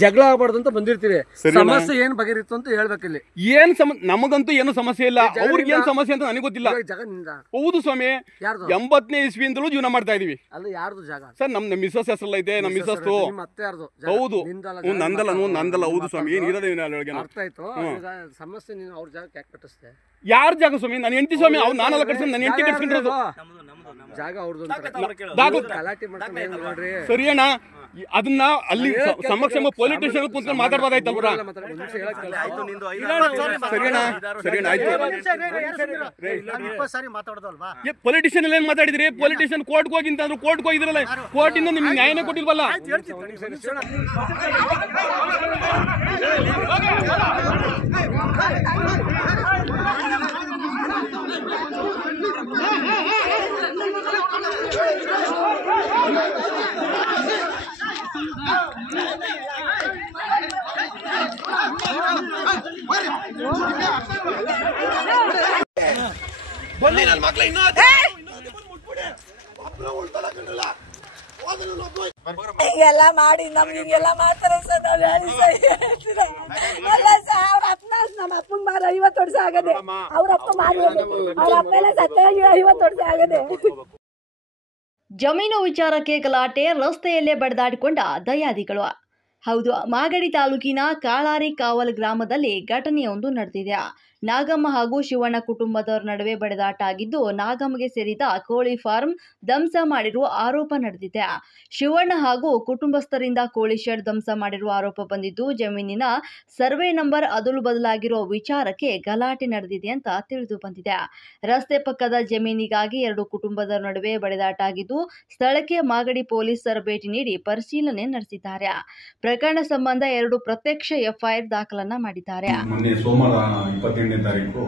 ಜಗಳ ಆಗಬಾರ್ದು ಅಂತ ಬಂದಿರ್ತೀವಿ. ಸಮಸ್ಯೆ ಏನ್ ಬಗೆಹರಿತ್ತು ಅಂತ ಹೇಳ್ಬೇಕಿಲ್ಲಿ. ನಮಗಂತೂ ಏನು ಸಮಸ್ಯೆ ಇಲ್ಲ, ಅವ್ರಿಗೆ ಏನ್ ಸಮಸ್ಯೆ ಅಂತ ನನಗೆ ಗೊತ್ತಿಲ್ಲ. ಹೌದು ಸ್ವಾಮಿ, 80ನೇ ಇಸ್ವಿಯಿಂದಲೂ ಜೀವನ ಮಾಡ್ತಾ ಇದೀವಿ. ಅಲ್ಲ ಯಾರ್ದು ಜಾಗ ಸರ್? ನಮ್ಮ ಮಿಸಸ್ ಹೆಸರಲ್ಲ ಐತೆ, ನಮ್ಮ ಮಿಸಸ್. ಹೌದು, ನಂದಲ್ಲ. ಹೌದು ಸ್ವಾಮಿ, ಏನ್ ಇರೋದೇನ ಅರ್ಥ ಆಯ್ತು. ಸಮಸ್ಯೆ ನೀನು ಅವ್ರ ಜಾಗಕ್ಕೆ ಯಾಕೆ ಕಟ್ಟಿಸ್ತೆ? ಯಾರ ಜಾಗ ಸ್ವಾಮಿ? ನನ್ನ ಹೆಂಡತಿ ಸ್ವಾಮಿ. ಅವ್ರು ನಾನೆಲ್ಲ ಕಟ್ಸ್ಕೊಂಡು ನನ್ನ ಹೆಂಡತಿ ಕಟ್ಸ್ಕೊಂಡಿರೋದು ಜಾಗ ಅವ್ರದ್ದು. ಗಲಾಟೆ ಮಾಡ್ಕೊಂಡು ನೋಡ್ರಿ. ಸರಿ ಅಣ್ಣ, ಅದನ್ನ ಅಲ್ಲಿ ಸಮಕ್ಷ ಪೊಲೀಸ್ ಸ್ಟೇಷನ್ ಕುಂತ್ಕೊಂಡು ಮಾತಾಡ್ಬೋದಾಯ್ತಲ್ರ? ಸರಿ ಆಯ್ತು. ಪೊಲಿಟಿಷಿಯನ್ ಏನ್ ಮಾತಾಡಿದ್ರಿ? ಪೊಲಿಟಿಷಿಯನ್ ಕೋರ್ಟ್ಗೆ ಹೋಗಿ ಅಂತಂದ್ರು ಕೋರ್ಟ್ಗೆ ಹೋಗಿದ್ರಲ್ಲ, ಕೋರ್ಟ್ ಇಂದ ನಿಮ್ಗೆ ನ್ಯಾಯನೇ ಕೊಟ್ಟಿಲ್ವಲ್ಲ. ಬನ್ನಿ ನನ್ನ ಮಕ್ಳು ಹಿಂಗೆಲ್ಲ ಮಾಡಿ ನಮ್ಗೆ ಹಿಂಗೆಲ್ಲ ಮಾಡ್ತಾರೆ ಸರ್. ನಾವ್ ಅಲ್ಲ ಸರ್, ಅವ್ರ ಅಪ್ಪನ ನಮ್ಮ ಅಪ್ಪನ ಮಾರ 50 ವರ್ಷ ಆಗದೆ. ಅವ್ರ ಅಪ್ಪ ಮಾರಿ ಅವ್ರ ಅಪ್ಪ ಎಲ್ಲ ಸತ್ತಾಗಿ 50 ವರ್ಷ ಆಗದೆ. ಜಮೀನು ವಿಚಾರಕ್ಕೆ ಗಲಾಟೆ, ರಸ್ತೆಯಲ್ಲೇ ಬಡಿದಾಡಿಕೊಂಡ ದಯಾದಿಗಳು. ಹೌದು, ಮಾಗಡಿ ತಾಲೂಕಿನ ಕಾಳಾರಿ ಕಾವಲ್ ಗ್ರಾಮದಲ್ಲಿ ಘಟನೆಯೊಂದು ನಡೆದಿದೆ. ನಾಗಮ್ಮ ಹಾಗೂ ಶಿವಣ್ಣ ಕುಟುಂಬದವರ ನಡುವೆ ಬಡಿದಾಟ ಆಗಿದ್ದು, ನಾಗಮ್ಮಗೆ ಸೇರಿದ ಕೋಳಿ ಫಾರ್ಮ್ ಧ್ವಂಸ ಮಾಡಿರುವ ಆರೋಪ ನಡೆದಿದೆ. ಶಿವಣ್ಣ ಹಾಗೂ ಕುಟುಂಬಸ್ಥರಿಂದ ಕೋಳಿ ಶೆಡ್ ಧ್ವಂಸ ಮಾಡಿರುವ ಆರೋಪ ಬಂದಿದ್ದು, ಜಮೀನಿನ ಸರ್ವೆ ನಂಬರ್ ಅದಲು ಬದಲಾಗಿರುವ ವಿಚಾರಕ್ಕೆ ಗಲಾಟೆ ನಡೆದಿದೆ ಅಂತ ತಿಳಿದು ಬಂದಿದೆ. ರಸ್ತೆ ಪಕ್ಕದ ಜಮೀನಿಗಾಗಿ ಎರಡು ಕುಟುಂಬದವರ ನಡುವೆ ಬಡಿದಾಟ ಆಗಿದ್ದು, ಸ್ಥಳಕ್ಕೆ ಮಾಗಡಿ ಪೊಲೀಸರು ಭೇಟಿ ನೀಡಿ ಪರಿಶೀಲನೆ ನಡೆಸಿದ್ದಾರೆ. ಪ್ರಕರಣ ಸಂಬಂಧ 2 ಪ್ರತ್ಯಕ್ಷ ಎಫ್ಐಆರ್ ದಾಖಲನ್ನ ಮಾಡಿದ್ದಾರೆ. ಸೋಮವಾರ 22ನೇ ತಾರೀಕು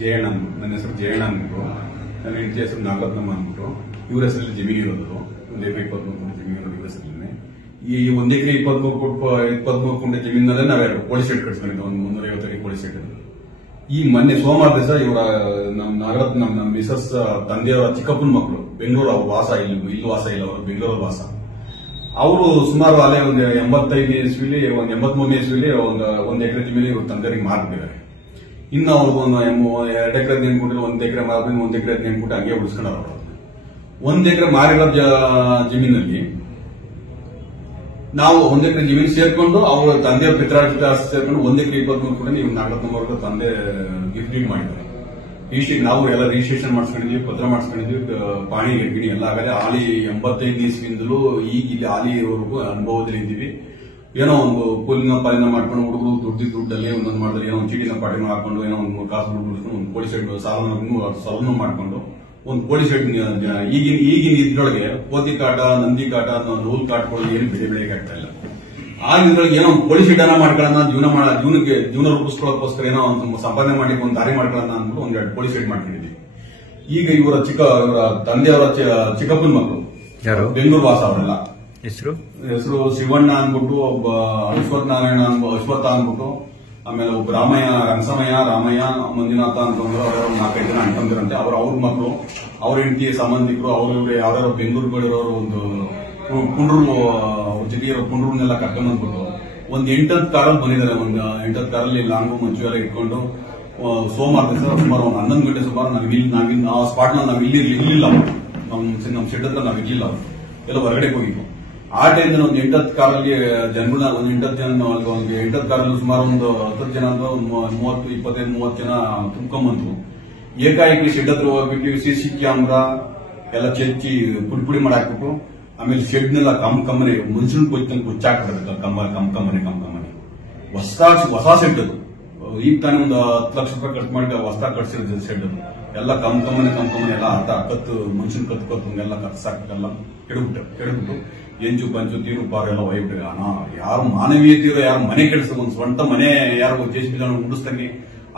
ಜಯಣ್ಣ, ನನ್ನ ಹೆಸರು ಜಯಣ್ಣ ಅಂದ್ಬಿಟ್ಟು, ನನ್ನ ಹೆಂಡತಿ ಹೆಸರು ನಾಗರತ್ನಮ್ಮ ಅಂದ್ಬಿಟ್ಟು, ಇವ್ರ ಹೆಸರಲ್ಲಿ ಜಮೀನು ಇರೋದು 1 ಎಕರೆ 23 ಜಮೀನು ಇರೋದು ಇವ್ರ ಹೆಸರಲ್ಲಿ. ಈ 1 ಎಕರೆ 23 ಕುಂಟೆ ಜಮೀನಲ್ಲೇ ನಾವ್ ಕೋಳಿ ಶೆಡ್ ಕಟ್ಸ್ಕೊಂಡಿದ್ದೆ, ಒಂದು 350 ಅಡಿ ಕೋಳಿ ಶೆಡ್. ಈ ಮೊನ್ನೆ ಸೋಮವಾರ ದಿವಸ ಇವರ ನಮ್ಮ ನಾಗರತ್ನ, ನಮ್ಮ ಮಿಸಸ್ ತಂದೆಯವರ ಚಿಕ್ಕಪ್ಪನ ಮಕ್ಕಳು ಬೆಂಗಳೂರು, ಅವ್ರ ವಾಸ ಇಲ್ಲಿ ವಾಸ ಇಲ್ಲ, ಅವರು ಬೆಂಗಳೂರಲ್ಲಿ ವಾಸ. ಅವರು ಸುಮಾರು ಅಲ್ಲೇ ಒಂದು 85ನೇ ಇಸ್ವಿಲಿ, ಒಂದು 83ನೇ ಇಸ್ವಿಲಿ ಒಂದು ಎಕರೆ ಜಮೀನು ಇವ್ರ ತಂದೆಯವರಿಗೆ ಮಾರ್ಬಿಟ್ಟಿದ್ದಾರೆ. ಇನ್ನು ಅವ್ರಿಗೆ 2 ಎಕರೆ ನೆನ್ಕೊಟ್ಟಿಲ್ಲ, 1 ಎಕರೆ ಮಾರ್ಬಿಟ್ಟು 1 ಎಕರೆ ನೆನ್ಕೊಟ್ಟು ಹಂಗೆ ಉಳಿಸ್ಕೊಂಡವ್ರು. 1 ಎಕರೆ ಮಾರಿರೋ ಜಮೀನಲ್ಲಿ ನಾವು 1 ಎಕರೆ ಜಮೀನು ಸೇರ್ಕೊಂಡು ಅವ್ರ ತಂದೆಯವ್ರ ಪಿತ್ರಾರ್ಜಿತ ಆಸ್ತಿ ಸೇರ್ಕೊಂಡು 1 ಎಕರೆ 23 ಕೂಡ ಇವ್ರು ನಾಗರತ್ನವ್ರ ತಂದೆ ಗಿಫ್ಟ್ ಮಾಡಿದ್ದಾರೆ. ನಾವು ಎಲ್ಲ ರಿಜಿಸ್ಟ್ರೇಷನ್ ಮಾಡಿಸ್ಕೊಂಡಿದ್ವಿ, ಪತ್ರ ಮಾಡಿಸ್ಕೊಂಡಿದ್ವಿ, ಪಾಣಿ ಗಿಣಿ ಎಲ್ಲ ಆಗದೆ. ಹಾಲಿ 85 ಇಸ್ವಿಯಿಂದಲೂ ಈಗ ಇಲ್ಲಿ ಹಾಲಿವರೆಗೂ ಅನುಭವದಲ್ಲಿ ಇದ್ದೀವಿ. ಏನೋ ಒಂದು ಕೂಲಿನ ಪಾಲಿನ ಮಾಡ್ಕೊಂಡು ಹುಡುಗರು ದುಡ್ಡಲ್ಲಿ ಒಂದೊಂದು ಮಾಡಿದ್ರೆ, ಏನೋ ಒಂದು ಚೀಟಿನ ಪಾಟಿನ ಹಾಕೊಂಡು, ಏನೋ ಒಂದು 3 ಕಾಸು ದುಡ್ಡು ಉಳಿಸ್ಕೊಂಡು ಒಂದು ಕೋಳಿ ಶೆಡ್ ಸಾಲನ್ನು ಮಾಡ್ಕೊಂಡು ಒಂದು ಕೋಳಿ ಶೆಡ್ ಈಗಿನ ಇದ್ರೊಳಗೆ ಕೋತಿ ಕಾಟ, ನಂದಿ ಕಾಟ, ನೂಲ್ ಕಾಟ್ಗಳು ಏನು ಬೆಳೆಯಕ್ಕೆ ಆಗ್ತಾ ಇಲ್ಲ. ಆಗಿದ್ರೊಳಗೆ ಏನೋ ಒಂದು ಕೋಳಿ ಶೆಡ್ ಅನ್ನ ಮಾಡ್ಕೊಳ್ಳೋಣ, ಜೀವನ ರೂಪಿಸ್ಕೊಳ್ಳೋಕೋಸ್ಕರ ಏನೋ ಒಂದು ಸಂಪಾದನೆ ಮಾಡಿ ಒಂದು ದಾರಿ ಮಾಡ್ಕೊಳ್ಳೋಣ ಅಂದ್ಬಿಟ್ಟು 1-2 ಕೋಳಿ ಶೆಡ್ ಮಾಡ್ಕೊಂಡಿದ್ವಿ. ಈಗ ಇವರ ತಂದೆಯವರ ಚಿಕ್ಕಪ್ಪನ ಮಕ್ಕಳು ಬೆಂಗಳೂರು ವಾಸ, ಅವರೆಲ್ಲ ಹೆಸರು ಶಿವಣ್ಣ ಅಂದ್ಬಿಟ್ಟು, ಒಬ್ಬ ಅಶ್ವತ್ಥ ಅಂದ್ಬಿಟ್ಟು, ಆಮೇಲೆ ಒಬ್ಬ ರಾಮಯ್ಯ, ಮಂಜುನಾಥ ಅಂತಂದ್ರೆ ಅವರ 4-5 ಜನ ಅಣ್ತಂದಿರಂತೆ. ಅವ್ರ ಮಕ್ಕಳು, ಅವ್ರ ಹೆಂಡತಿ ಸಂಬಂಧಿಕರು, ಅವ್ರ ಯಾವ್ಯಾವ ಬೆಂಗಳೂರುಗಳಿರೋರು ಒಂದು ಪುಂಡ್ರು ಜೊತೆಗಿರೋ ಪುಂಡ್ರನ್ನೆಲ್ಲ ಕರ್ಕೊಂಡ್ ಬಂದ್ಬಿಟ್ಟು ಒಂದು 8 ಕಾರಲ್ಲಿ ಬಂದಿದ್ದಾರೆ. ಒಂದು 8 ಕಾರಲ್ಲಿ ಲಾಂಗು ಮಂಚು ಎಲ್ಲ ಇಟ್ಕೊಂಡು ಸೋಮವಾರ ದಿವಸ ಸುಮಾರು ಒಂದು 11 ಗಂಟೆ ಸುಮಾರು ನಾವು ಆ ಸ್ಪಾಟ್ ನಲ್ಲಿ ನಾವು ಇರ್ಲಿಲ್ಲ, ನಮ್ಮ ಶೆಡ್ ಹತ್ರ ನಾವು ಇರ್ಲಿಲ್ಲ, ಎಲ್ಲ ಹೊರಗಡೆ ಹೋಗಿದ್ವು. ಆ ಟೈಮ್ ಒಂದು 8 ಕಾರಲ್ಲಿ ಜನಗಳನ್ನ ಒಂದು 8 ಕಾರಲ್ಲಿ ಸುಮಾರು ಒಂದು 10 ಜನ ಅಂತ 25-30 ಜನ ತುಂಬ್ಕೊಂಡ್ಬಂತು. ಏಕಾಏಕಿ ಶೆಡ್ ಹತ್ರ ಹೋಗ್ಬಿಟ್ಟು CC ಕ್ಯಾಮ್ರಾ ಎಲ್ಲ ಚೆಚ್ಚಿ ಪುಡಿ ಮಾಡಾಕ್ಬಿಟ್ಟು, ಆಮೇಲೆ ಶೆಡ್ನೆಲ್ಲ ಕಮ್ಮನೆ ಮನುಷ್ಯನ ಕೊಯ್ತಂಗೆ ಕುಚ್ಚಾಕ್ಬಿಡೋದು. ಕಮ್ಮನೆ ಹೊಸ ಶೆಡ್ ಅದು. ಈಗ ತಾನೇ ಒಂದು 10 ಲಕ್ಷ ರೂಪಾಯಿ ಖರ್ಚು ಮಾಡಿ ಹೊಸದಾಗಿ ಕಟ್ಸಿರೋದು ಶೆಡ್ ಅದು. ಎಲ್ಲ ಕಮ್ಮನೆ ಎಲ್ಲ ಕತ್ತು ಮನುಷ್ಯನ ಕತ್ತು ಎಲ್ಲ ಕತ್ಸಾಕೆಲ್ಲ ಕೆಡಬಿಟ್ಟು ಎಂಚು ಪಂಚು ತೀರು ಪಾರು ಎಲ್ಲ ಒಯ್ಬಿಟ್ರೆ ಯಾರು ಮಾನವೀಯತೆ ಇರೋ, ಯಾರು ಮನೆ ಕೆಡಿಸೋ, ಒಂದು ಸ್ವಂತ ಮನೆ ಯಾರು JCB ಉಡಿಸ್ದಂಗೆ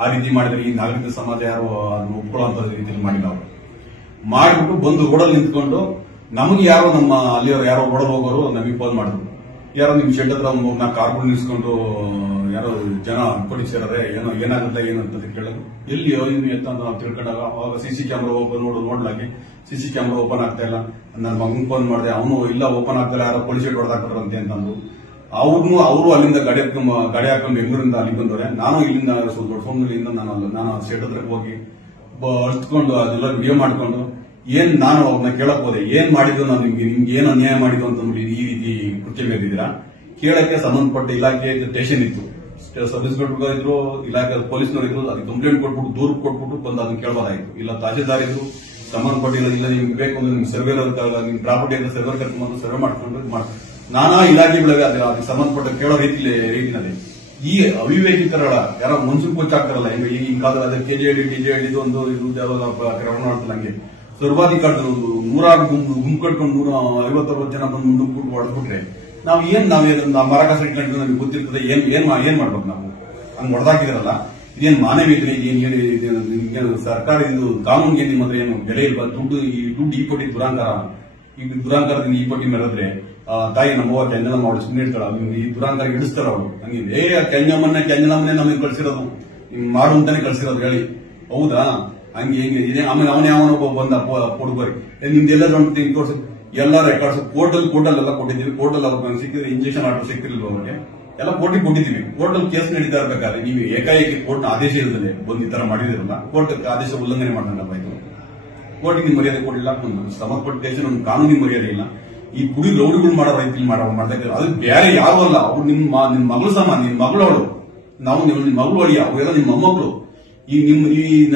ಆ ರೀತಿ ಮಾಡಿದ್ರೆ ಈ ನಾಗರಿಕ ಸಮಾಜ ಯಾರು ಅದನ್ನು ಒಪ್ಕೊಳ್ಳೋ ರೀತಿಯಲ್ಲಿ ಮಾಡಿಲ್ಲ. ಅವರು ಮಾಡಿಬಿಟ್ಟು ಬಂದು ರೋಡಲ್ಲಿ ನಿಂತ್ಕೊಂಡು ನಮಗೆ ಯಾರೋ ನಮ್ಮ ಅಲ್ಲಿಯವರು ಯಾರೋ ರೋಡಲ್ಲಿ ಹೋಗೋರು ನಮಗೆ ಫೋನ್ ಮಾಡಿದ್ರು, ಯಾರೋ ನಿಮ್ ಶೆಡ್ ಹತ್ರ ಒಂದು 4 ಕಾರ್ಗಳು ನಿಲ್ಸ್ಕೊಂಡು ಯಾರೋ ಜನ ಅನ್ಕೊಂಡು ಸೇರಾರೆ, ಏನೋ ಏನಾಗುತ್ತೆ ಏನು ಅಂತ ಕೇಳೋದು. ಎಲ್ಲಿ ಎತ್ತ ಅಂತ ನಾವು ತಿಳ್ಕೊಂಡಾಗ ಅವಾಗ ಸಿಸಿ ಕ್ಯಾಮ್ರಾ ಓಪನ್ ನೋಡ್ಲಾಗಿ ಸಿಸಿ ಕ್ಯಾಮ್ರಾ ಓಪನ್ ಆಗ್ತಾ ಇಲ್ಲ. ನನ್ನ ಮಗನ್ ಫೋನ್ ಮಾಡಿದೆ, ಅವನು ಇಲ್ಲ ಓಪನ್ ಆಗ್ತಾರೆ, ಯಾರೋ ಪೊಲೀಸ್ ಶೆಡ್ ಹೊಡೆದಾಕ್ತಾರಂತೆ ಅಂತಂದು ಅವರು ಅಲ್ಲಿಂದ ಗಾಡಿ ಹಾಕೊಂಡು ಬೆಂಗಳೂರಿಂದ ಅಲ್ಲಿ ಬಂದವ್ರೆ. ನಾನು ಇಲ್ಲಿಂದ ದೊಡ್ಡ ಫೋನ್ಗಳಿಂದ ನಾನು ಶೆಡ್ ಹತ್ರ ಹೋಗಿ ಅಳ್ತ್ಕೊಂಡು ಅದೆಲ್ಲ ವಿಡಿಯೋ ಮಾಡ್ಕೊಂಡು ನಾನು ಅವ್ರನ್ನ ಕೇಳಕ್ ಹೋದೆ, ಏನ್ ಮಾಡಿದ್ದು ನಾನು ನಿಮ್ಗೆ ಏನ್ ಅನ್ಯಾಯ ಮಾಡಿದ್ದು ಅಂತ ಈ ರೀತಿ ಕೃತ್ಯ ಬೇಕಿದ್ದೀರಾ ಕೇಳಕ್ಕೆ ಸಂಬಂಧಪಟ್ಟ ಇಲಾಖೆ ಸ್ಟೇಷನ್ ಇತ್ತು, ಸಬ್ ಇನ್ಸ್ಪೆಕ್ಟರ್ ಇದ್ರು, ಇಲಾಖೆ ಪೊಲೀಸ್ನವರು ಇದ್ರು. ಅದಕ್ಕೆ ಕಂಪ್ಲೇಂಟ್ ಕೊಟ್ಬಿಟ್ಟು ದೂರ ಕೊಟ್ಬಿಟ್ಟು ಬಂದು ಅದನ್ನ ಕೇಳಬಹುದಾಗಿತ್ತು. ಇಲ್ಲ ತಹಶೀಲ್ದಾರ್ ಇದ್ರು, ಸಂಬಂಧಪಟ್ಟಿಲ್ಲ, ಇಲ್ಲ ನಿಮ್ಗೆ ಬೇಕು ಅಂದ್ರೆ ನಿಮ್ ಸರ್ವೇರ್ ನಿಮ್ ಪ್ರಾಪರ್ಟಿ ಅಂತ ಸರ್ವೇರ್ ಕರ್ಕೊಂಡು ಸರ್ವೆ ಮಾಡ್ಕೊಂಡು ನಾನಾ ಇಲಾಖೆಗಳಿಗೆ ಅದಕ್ಕೆ ಸಂಬಂಧಪಟ್ಟ ಕೇಳೋ ರೀತಿನಲ್ಲಿ ಈ ಅವಿವೇಕಿತರಳ ಯಾರೋ ಮನ್ಸೂನ್ ಕೊಚ್ಚಾಗ್ತಾರಲ್ಲ, ಈಗ ಕಾಲದಲ್ಲಿ ಅದೇ ಕೆಜೆಡಿ ಡಿಜೆಡಿ ಒಂದು ಕ್ರಮಣ ಮಾಡ್ತಾರೆ. ಹಂಗೆ ಸರ್ವಾಧಿಕಾರಗಳು 100 ಗುಂಪು ಕಟ್ಕೊಂಡು 150-60 ಜನ ಬಂದು ಮುಂದಕ್ಕೆ ಹೊಡೆದ್ಬಿಟ್ರೆ ನಾವ್ ಮರ ಕಸ ಇಟ್ಕೊಂಡು ನಮ್ಗೆ ಗೊತ್ತಿರ್ತದೆ ಏನ್ ಮಾಡ್ಬೇಕು ನಾವು. ಹಂಗ್ ಹೊಡೆದಾಕಿದ್ರಲ್ಲ, ಇದೇನ್ ಮಾನವೀಯತೆ, ಇದೇನು ಸರ್ಕಾರ, ಇದು ಕಾನೂನಿಗೆ ನಿಮ್ಮ ಹತ್ರ ಏನು ಬೆಲೆ ಇಲ್ವಾ? ದುಡ್ಡು ಈ ಪಟ್ಟಿ ದುರಾಂಕಾರದಿಂದ ಈ ಪಟ್ಟಿ ಮೆರೆದ್ರೆ ತಾಯಿ ನಮ್ಮವ್ವ ಕೆಂಜನಮ್ಮ ಅವಳು ಸುಮ್ಮನೆ ಇರ್ತಾಳ, ಈ ದುರಾಂಕಾರ ಇಡಿಸ್ತಾರ ಅವಳು. ಹಂಗೆ ಕೆಂಜನಮ್ಮನೆ ನಮಗೆ ಕಳ್ಸಿರೋದು, ಮಾಡು ಅಂತಾನೆ ಕಳ್ಸಿರೋದು ಹೇಳಿ, ಹೌದಾ? ಹಂಗೆ ಹಿಂಗೆ ಆಮೇಲೆ ಅವನೊಬ್ಬ ಬಂದ ಕೊಡ್ಬರಿ ನಿಮ್ದೆಲ್ಲ ದೊಡ್ಡ ತೋರ್ಸು, ಎಲ್ಲ ರೆಕಾರ್ಡ್ಸ್ ಕೋರ್ಟಲ್ ಎಲ್ಲ ಕೊಟ್ಟಿದ್ದೀವಿ. ಕೋರ್ಟಲ್ ಅವ್ರಿಗೆ ಸಿಕ್ಕಿದ್ರೆ ಇಂಜೆಕ್ಷನ್ ಆರ್ಡರ್ ಸಿಕ್ಕಿರಲಿಲ್ಲ, ಅವ್ರಿಗೆ ಎಲ್ಲ ಕೋರ್ಟಿಗೆ ಕೊಟ್ಟಿದ್ದೀವಿ. ಕೋರ್ಟಲ್ ಕೇಸ್ ನಡೀತಾ ಇರ್ಬೇಕಾದ್ರೆ ನೀವು ಏಕಾಏಕಿ ಕೋರ್ಟ್ನ ಆದೇಶ ಇರ್ತದೆ ಬಂದು ಈ ತರ ಮಾಡಿದಿರಲ್ಲ, ಕೋರ್ಟ್ ಆದೇಶ ಉಲ್ಲಂಘನೆ ಮಾಡ್ಕೊಂಡಪ್ಪ, ಇದು ಕೋರ್ಟಿಗೆ ಮರ್ಯಾದೆ ಕೊಡಲಿಲ್ಲ, ಸಂಬಂಧಪಟ್ಟ ಕೇಸ್ ನಮ್ಗೆ ಕಾನೂನಿಗೆ ಮರ್ಯಾದೆ ಇಲ್ಲ. ಈ ಕುಡಿ ರೌಡಿಗಳು ಮಾಡೋ ರೈತರು ಮಾಡ್ತಾ ಇದ್ದಾರೆ, ಅದು ಬೇರೆ ಯಾರು ಅಲ್ಲ, ಅವ್ರು ನಿಮ್ ಮಗಳು ಸಮ, ನಿಮ್ ಮಗಳು ಅವಳು, ನಾವು ನಿಮ್ ಮಗಳು ಅಳಿಯ, ಅವರೆಲ್ಲ ನಿಮ್ಮ ಮೊಮ್ಮಕ್ಕಳು. ಈ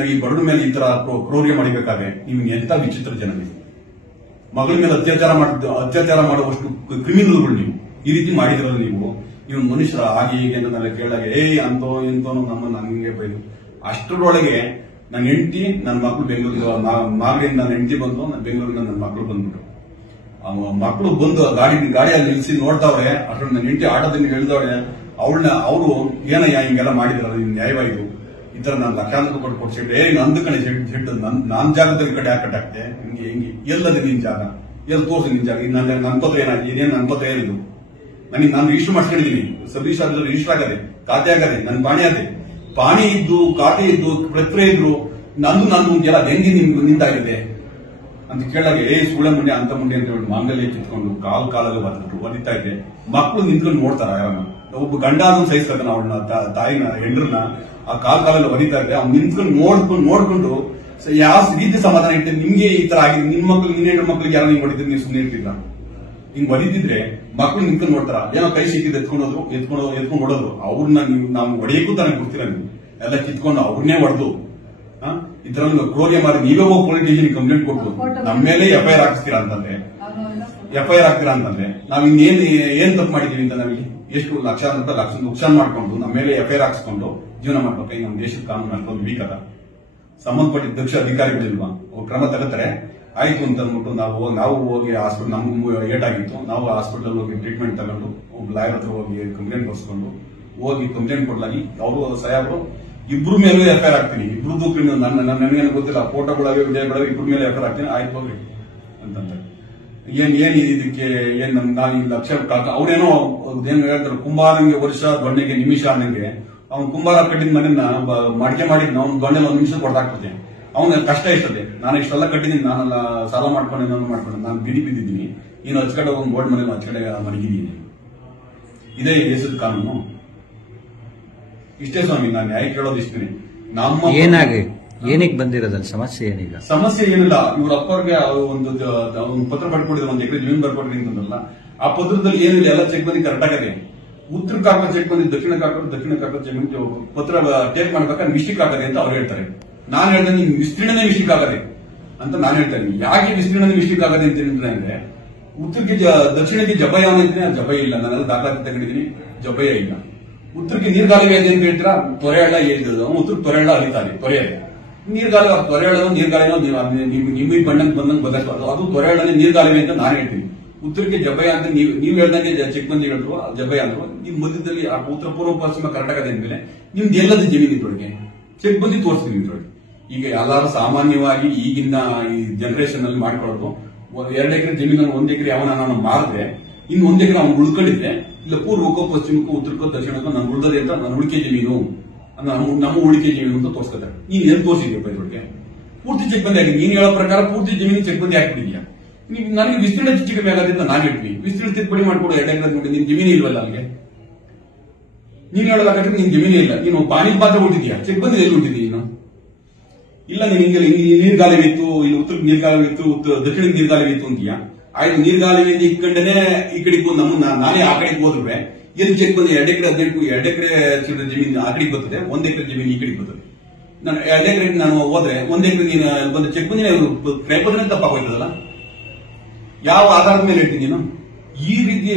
ಈ ಬಡವ್ರ ಮೇಲೆ ಈ ತರ ಕ್ರೌರ್ಯ ಮಾಡಿಬೇಕಾದ್ರೆ ನಿಮ್ಗೆ ಎಂತ ವಿಚಿತ್ರ ಜನ, ನೀವು ಮಗಳ ಮೇಲೆ ಅತ್ಯಾಚಾರ ಮಾಡುವಷ್ಟು ಕ್ರಿಮಿನಲ್ಗಳು ನೀವು. ಈ ರೀತಿ ಮಾಡಿದ್ರಲ್ಲ ನೀವು ಮನುಷ್ಯರ ಹಾಗೆ ಹೀಗೆ ಅಂತ ನಾವೆಲ್ಲ ಕೇಳಾಗ ಅಂತೋ ಎಂತೋನು ನಮ್ಮನ್ನ ಹಂಗೆ ಬೈದು. ಅಷ್ಟರೊಳಗೆ ನನ್ನ ಹೆಂಡತಿ ನನ್ನ ಮಕ್ಕಳು ಬೆಂಗಳೂರಿಗೆ ನಾಗರಿಂದ ನನ್ನ ಹೆಂಡತಿ ಬಂದು, ನನ್ನ ಬೆಂಗಳೂರಿಂದ ನನ್ನ ಮಕ್ಕಳು ಬಂದ್ಬಿಟ್ಟು, ಮಕ್ಕಳು ಬಂದು ಗಾಡಿಯಲ್ಲಿ ನಿಲ್ಸಿ ನೋಡ್ತಾವ್ರೆ. ಅಷ್ಟು ನನ್ನ ಹೆಂಡತಿ ಆಟೋದಿಂದ ಇಳಿದವ್ರೆ. ಅವರು ಏನಯ್ಯ ಹಿಂಗೆಲ್ಲ ಮಾಡಿದ್ರಲ್ಲ, ನಿಮ್ ನ್ಯಾಯವಾಯಿತು, ಈ ತರ ನಾನು ಲಕ್ಷಾಂತರ ಕೊಟ್ಟು ನಂದು ಕಡೆ ಶೆಡ್ ನಾನ್ ಜಾಗದಲ್ಲಿ ಕಡೆ ಹಾಕಟ್ಟಾಗ್ತೆ, ಹಿಂಗೆ ಎಲ್ಲದೆ ನಿನ್ ಜಾಗ, ಎಲ್ಲ ತೋರಿಸಿ ನಿನ್ ಜಾಗ. ನನ್ನ ಪತ್ರ ಏನಾಗಿ ಇದೇನು ನನ್ನ ಪತ್ರ ಏನಿದು, ನಾನು ರಿಜಿಸ್ಟರ್ ಮಾಡ್ಕೊಂಡಿದ್ದೀನಿ, ಸಬ್ ರಿಜಿಸ್ಟರ್ ರಿಜಿಸ್ಟರ್ ಆಗದೆ, ಖಾತೆ ಆಗದೆ, ನನ್ನ ಪಾಣಿ ಇದ್ದು ಖಾತೆ ಇದ್ದು ಪತ್ರ ಇದ್ರು, ನಂದು ಎಲ್ಲ ಹೆಂಗೆ ನಿಂತಾಗಿದೆ ಅಂತ ಕೇಳಾಗ ಸುಳ್ಳ ಮುಂಡೆ ಅಂತ ಮುಂಡೆ ಅಂತ ಹೇಳಿ ಮಾಂಗಲ್ಯ ಕಿತ್ಕೊಂಡು ಕಾಲಲ್ಲಿ ಒದಿತಾ ಇದೆ. ಮಕ್ಕಳು ನಿಂತ್ಕೊಂಡು ನೋಡ್ತಾರ, ಯಾರನ್ನ ಒಬ್ಬ ಗಂಡ ಅದನ್ನು ಸಹಿಸ್ತಾನೆ ಅವಳನ್ನ, ತಾಯಿನ ಹೆಂಡ್ರನ್ನ ಆ ಕಾಲಲ್ಲಿ ಒದಿತಾ ಇದೆ. ಅವ್ನು ನಿಂತ್ಕೊಂಡು ನೋಡ್ಕೊಂಡು ಯಾವ ರೀತಿ ಸಮಾಧಾನ ಇಟ್ಟೆ. ನಿಮ್ಗೆ ಈ ತರ ಆಗಿದೆ, ನಿನ್ ಮಕ್ಳು ನಿನ್ನ ಹೆಣ್ಣು ಮಕ್ಳಿಗೆ ಯಾರು ನೀವು ಹೊಡಿದ್ರೆ ನೀವು ಸುಮ್ಮನೆ ಇರ್ತಿಲ್ಲ. ಹಿಂಗ್ ಹೊಡಿತಿದ್ರೆ ಮಕ್ಕಳು ನಿಂತ್ಕೊಂಡು ನೋಡ್ತಾರ, ಏನೋ ಕೈ ಸಿಕ್ಕಿದ್ದು ಎತ್ಕೊಂಡು ಹೊಡೋದು. ಅವ್ರನ್ನ ನಾವು ಹೊಡೆಯಕ್ಕೂ ತಾನೇ ಕೊಡ್ತೀರ, ನೀವು ಎಲ್ಲ ಕಿತ್ಕೊಂಡು ಅವ್ರನ್ನೇ ಹೊಡೆದು ಈ ತರ ಕ್ರೌರ್ಯ ಮಾಡಿ ನೀವೇ ಹೋಗಿ ಪೊಲೀಸ್ ಸ್ಟೇಷನ್ ಕಂಪ್ಲೇಂಟ್ ಕೊಟ್ಟು ನಮ್ಮ ಮೇಲೆ ಎಫ್ಐಆರ್ ಹಾಕ್ತೀರಾ ಅಂತಂದ್ರೆ ನಾವ್ ಏನ್ ತಪ್ಪು ಮಾಡಿದೀವಿ ಅಂತ ನಾವಿಲ್ಲಿ ಎಷ್ಟು ಲಕ್ಷಾಂತರ ರೂಪಾಯಿ ನುಕ್ಸಾನ್ ಮಾಡ್ಕೊಂಡು ನಮ್ಮ ಮೇಲೆ ಎಫ್ಐಆರ್ ಹಾಕ್ಸ್ಕೊಂಡು ಜೀವನ ಮಾಡ್ಬೇಕು. ಈಗ ನಮ್ಮ ದೇಶದ ಕಾನೂನು ಅನ್ಕೊಂಡು ವೀಕ್ ಅದ, ಸಂಬಂಧಪಟ್ಟ ದಕ್ಷ ಅಧಿಕಾರಿಗಳಿಲ್ವಾ, ಅವ್ರು ಕ್ರಮ ತಗೋತಾರೆ ಆಯ್ತು ಅಂತ ಅಂದ್ಬಿಟ್ಟು ನಾವು ಹೋಗಿ ಹಾಸ್ಪಿಟಲ್, ನಮ್ಗೂ ಏಟಾಗಿತ್ತು, ನಾವು ಹಾಸ್ಪಿಟಲ್ ಹೋಗಿ ಟ್ರೀಟ್ಮೆಂಟ್ ತಗೊಂಡು ಒಬ್ಬ ಲಾಯರ್ ಹತ್ರ ಹೋಗಿ ಕಂಪ್ಲೇಂಟ್ ಕೊಡ್ಸ್ಕೊಂಡು ಹೋಗಿ ಕಂಪ್ಲೇಂಟ್ ಕೊಡ್ಲಾಗಿ ಅವರು ಸಾಹೇಬರು ಇಬ್ರು ಮೇಲೂ ಎಫ್ಐಆರ್ ಹಾಕ್ತೀನಿ, ಇಬ್ರದ್ದು ಕ್ರಿಮಿನಲ್, ನನಗೇನು ಗೊತ್ತಿಲ್ಲ, ಫೋಟೋಗಳಾಗೆ ವಿಡಿಯೋಗಳಾಗ ಇಬ್ರ ಮೇಲೆ ಎಫ್ಐಆರ್ ಹಾಕ್ತೀನಿ, ಆಯ್ತು ಹೋಗ್ರಿ ಅಂತಂದ್ರೆ ಏನ್ ಇದಕ್ಕೆ ನಾನು ಈ ಲಕ್ಷ ಅವ್ರೇನೋ ಏನ್ ಹೇಳ್ತಾರೆ, ಕುಂಬಾರಂಗೆ ವರ್ಷ ದೊಣ್ಣೆಗೆ ನಿಮಿಷ ಅನ್ನಂಗೆ ಅವ್ನು ಕುಂಬಾರ ಕಟ್ಟಿದ ಮನೆಯನ್ನ ಮಡಿಕೆ ಮಾಡಿ ಅವ್ನ ದೊಣ್ಣೆಲ್ಲ 1 ನಿಮಿಷ ಕೊಡ್ತಾಕ್ತದೆ. ಅವನ ಕಷ್ಟ ಇರ್ತದೆ, ನಾನು ಇಷ್ಟೆಲ್ಲ ಕಟ್ಟಿದ್ದೀನಿ, ನಾನೆಲ್ಲ ಸಾಲ ಮಾಡ್ಕೊಂಡು ನಾನು ಬಿಡಿ ಬಿದ್ದಿದ್ದೀನಿ, ಇನ್ನು ಹಚ್ಕಡೆ ಒಂದು ಬೋರ್ಡ್ ಮನೆ ಹಚ್ಕಡೆ ಮಲಗಿದ್ದೀನಿ. ಇದೇ ದೇಶದ ಕಾನೂನು. ಇಷ್ಟೇ ಸ್ವಾಮಿ, ನಾನು ನ್ಯಾಯ ಕೇಳೋದು ಇಷ್ಟೇ. ನಮ್ಮ ಏನಕ್ಕೆ ಬಂದಿರೋದಲ್ಲ ಸಮಸ್ಯೆ ಏನೀಗ? ಸಮಸ್ಯೆ ಏನಿಲ್ಲ, ಇವ್ರ ಅಪ್ಪವ್ರಿಗೆ ಒಂದು ಪತ್ರ ಬರ್ಕೊಟ್ಟಿದ್ರು, 1 ಎಕರೆ ಜಮೀನು ಬರ್ಕೊಟ್ರಿ ಅಂತಂದ್ರಲ್ಲ, ಆ ಪತ್ರದಲ್ಲಿ ಏನಿಲ್ಲ, ಎಲ್ಲ ಚೆಕ್ ಬಂದು ಕರೆಕ್ಟ್ ಆಗದೆ. ಉತ್ತರಕ್ಕೆ ಹಾಕೋ ಚೆಕ್ ಬಂದು ದಕ್ಷಿಣಕ್ಕೆ ಹಾಕೋ ಜಮೀನು ಪತ್ರ ಟೇಕ್ ಮಾಡ್ಬೇಕಾದ್ರೆ ಮಿಸ್ಟೇಕ್ ಆಗದೆ ಅಂತ ಅವ್ರು ಹೇಳ್ತಾರೆ. ನಾನು ಹೇಳ್ತೇನೆ ನಿಮ್ ವಿಸ್ತೀರ್ಣನೇ ಮಿಸ್ಟೇಕ್ ಆಗದೆ ಅಂತ ನಾನು ಹೇಳ್ತೇನೆ. ಯಾಕೆ ವಿಸ್ತೀರ್ಣನೇ ಮಿಸ್ಟೇಕ್ ಆಗದೆ ಅಂತಂದ್ರೆ ಉತ್ತರಕ್ಕೆ ದಕ್ಷಿಣಕ್ಕೆ ಜಬಯ ಅಂದ್ರೆ ಜಬಯ ಇಲ್ಲ, ನಾನೆಲ್ಲ ದಾಖಲಾತಿ ತಗೊಂಡಿದ್ದೀನಿ, ಜಬಯ ಇಲ್ಲ. ಉತ್ತರಕ್ಕೆ ನೀರ್ಗಾಲುವೆ ಅಂತ ಹೇಳ್ತೀರಾ, ತೊರೆಹಳ್ಳ ಏನಿದ್ರು ಉತ್ತರ ತೊರೆಹಳ್ಳ ಅಲಿತಾರೆ, ತೊರೆ ನೀರ್ಗಾಲುವೆ, ತೊರೆಹಳ್ಳ ನೀರ್ಗಾಲಿನೋ ನಿಮಗೆ ಬಣ್ಣಕ್ಕೆ ಬಂದಂಗೆ ಬದಲಾಯಿಸಬಾರ್ದು, ಅದು ತೊರೆಹಳ್ಳನೇ ನೀರ್ಗಾಲುವೆ ಅಂತ ನಾನು ಹೇಳ್ತೀನಿ. ಉತ್ತರಕ್ಕೆ ಜಬಯ ಅಂತ ನೀವು ಹೇಳ್ದಂಗೆ ಚೆಕ್ ಬಂದು ಹೇಳಿದ್ರು, ಜಬಯ ಅಂದ್ರು. ನಿಮ್ ಮಧ್ಯದಲ್ಲಿ ಉತ್ತರ ಪೂರ್ವ ಪಶ್ಚಿಮ ಕರ್ನಾಟಕ ಅಂದ್ಮೇಲೆ ನಿಮ್ದು ಎಲ್ಲದ ಜಮೀನು ಇದ್ರೊಳಗೆ ಚೆಕ್ ಬಂದು ತೋರಿಸ್ತೀನಿ ಇದ್ರೊಳಗೆ. ಈಗ ಎಲ್ಲಾರು ಸಾಮಾನ್ಯವಾಗಿ ಈಗಿನ ಈ ಜನರೇಷನ್ ಅಲ್ಲಿ ಮಾಡ್ಕೊಳ್ಳೋದು, 2 ಎಕರೆ ಜಮೀನನ್ನು 1 ಎಕರೆ ಅವನ ನಾನು ಮಾರಿದ್ರೆ ಇನ್ನು 1 ಎಕರೆ ಅವ್ನು ಉಳ್ಕೊಂಡಿದ್ರೆ ಇಲ್ಲ ಪೂರ್ವಕ್ಕೋ ಪಶ್ಚಿಮಕ್ಕೋ ಉತ್ತರಕ್ಕೋ ದಕ್ಷಿಣಕ್ಕೋ ನಾನು ಉಳ್ದದೆ ಅಂತ ನಾನು ಉಳಿಕೆ ಜಮೀನು ನಮ್ಮ ಉಳಿಕೆ ಜಮೀನು ಅಂತ ತೋರಿಸ್ಕೊತಾರೆ. ನೀನ್ ಏನ್ ತೋರಿಸಿದ್ಯಪ್ಪ ಇದ್ರೊಳಗೆ? ಪೂರ್ತಿ ಚೆಕ್ ಬಂದಿ ಆಗಿದೆ. ನೀನ್ ಹೇಳೋ ಪ್ರಕಾರ ಪೂರ್ತಿ ಜಮೀನು ಚೆಕ್ ಬಂದಿ ಹಾಕ್ಬಿಟ್ಟಿದ್ಯಾ. ನೀವು ನನಗೆ ವಿಸ್ತೀರ್ಣ ಹೆಚ್ಚು ಕಮ್ಮಿ ಆಗೋದ್ರಿಂದ ನಾನು ಹೇಳ್ತೀನಿ, ವಿಸ್ತೀರ್ಣ ತಿದ್ದುಪಡಿ ಮಾಡ್ಕೊಡು. 2 ಎಕರೆ ನೋಡಿ, ನಿನ್ ಜಮೀನು ಇಲ್ವಲ್ಲ ಅಲ್ಲಿಗೆ. ನೀನ್ ಹೇಳೋದಾಗಟ್ರೆ ನಿನ್ ಜಮೀನು ಇಲ್ಲ, ನೀನು ಪಾನಿಗೆ ಮಾತ್ರ ಹುಟ್ಟಿದ್ಯಾ, ಚೆಕ್ ಬಂದಿ ಎಲ್ಲಿ ಹುಟ್ಟಿದ್ಯಾ ಇನ್ನು? ಇಲ್ಲ ನೀನ್ ಹಿಂಗೆ ನೀರ್ಗಾಲವಿತ್ತು, ಇಲ್ಲಿ ಉತ್ತರ ನೀರ್ಗಾಲವಿತ್ತು, ದಕ್ಷಿಣಕ್ಕೆ ನೀರ್ಗಾಲವಿತ್ತು ಅಂತೀಯಾ. ಆಯ್ತು, ನೀರ್ಗಾಲವಿಂದ ಇಕ್ಕಂಡನೆ ಈ ಕಡೆಗೆ ಬಂದು ನಾನೇ ಆ ಕಡೆಗೆ ಹೋದ್ರೆ ಎಲ್ಲಿ ಚೆಕ್ ಬಂದು 2 ಎಕರೆ 2 ಎಕರೆ ಜಮೀನು ಆ ಕಡೆಗೆ ಬರ್ತದೆ, 1 ಎಕರೆ ಜಮೀನು ಈ ಕಡೆಗೆ ಬರ್ತದೆ. ನಾನು 2 ಎಕರೆ ನಾನು ಹೋದ್ರೆ 1 ಎಕರೆ ನೀನು ಬಂದು ಚೆಕ್ ಬಂದಿನ ಕ್ರೈಪದನೆ ತಪ್ಪಾಗೋಯ್ತದಲ್ಲ. ಯಾವ ಆಧಾರದ ಮೇಲೆ ಹೇಳ್ತೀನಿ ನೀನು ಈ ರೀತಿ